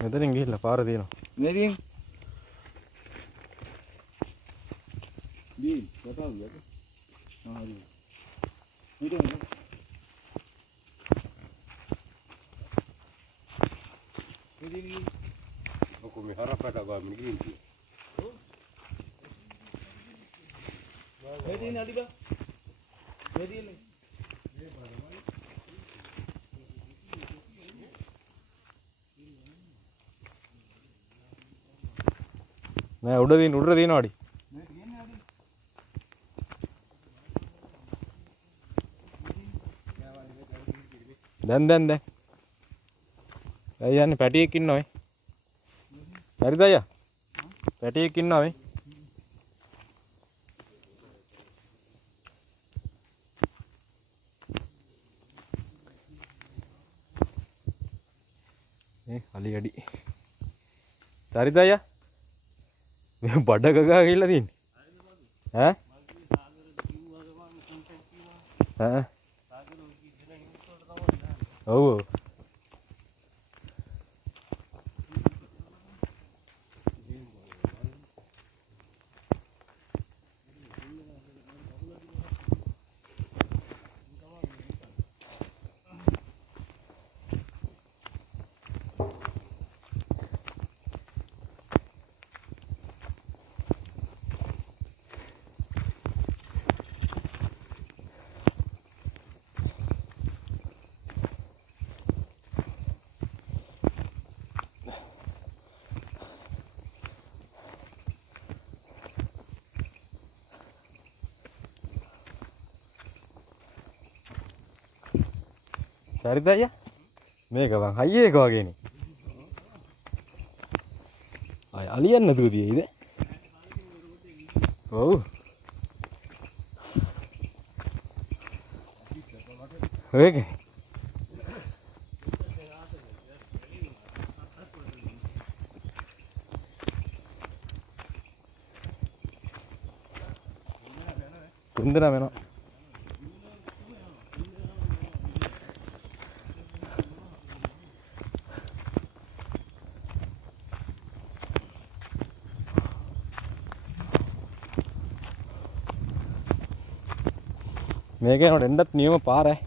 මෙතනින් ගිහිල්ලා පාර තියෙනවා. මේදින් දී කතාව යක. හරි. ඊට මේදින් ඔක මේ හරපට ගාමින් ගිහින් තියෙනවා. මේදින් අඩිබා. මේදින් නෑ උඩ තියෙනවා අඩි. දැන්. අය යන්නේ පැටියෙක් ඉන්නවා මේ. හරිද අයියා? පැටියෙක් ඉන්නවා මේ. මේ අලි අඩි. හරිද අයියා? මේ බඩ ගගා ගිහිල්ලා තින්නේ. ඈ? ඔව්. හරිද අයියා? මේක වන් හයිය එක වගේනේ. අය අලියන්න නැතුව තියෙයිද? ඔව්. ඒක. තුන්දෙනා වෙනවා. මේක යනකොට එන්නත් නියම පාරයි.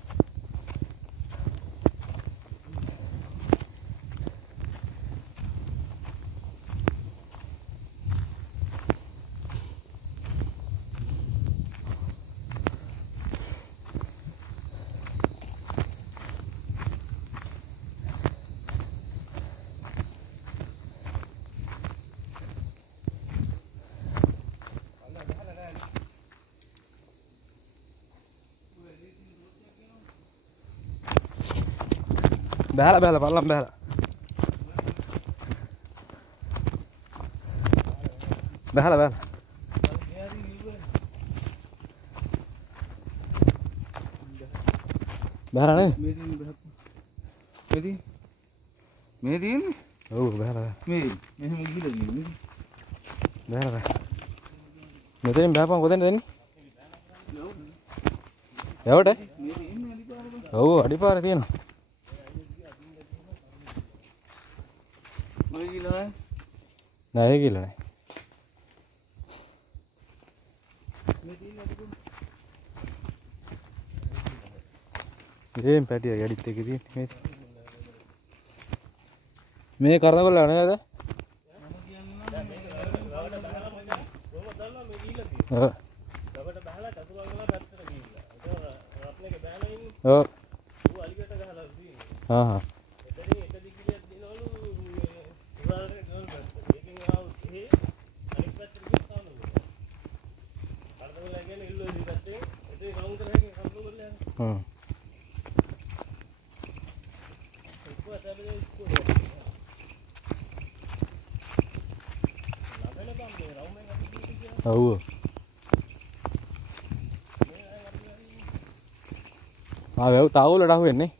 බෑලා පල්ලම් බෑලා. බෑලා. බෑලා නේ? මේදින් ඔව් බෑලා. මේදින් මෙහෙම ගිහලා ගිහින් බෑලා. මෙතනින් බෑපන් කොතෙන්ද දෙන්නේ? යවට? ඔව් අඩිපාරේ තියෙනවා. නෑ ඒක කියලා නෑ. මේ පැටිය යඩිත් එකේ තියෙන්නේ මේ කරනකොල්ල නේද? ඔව්. හා. ඔව්. ආ වැව් තාවුලට අහු වෙන්නේ.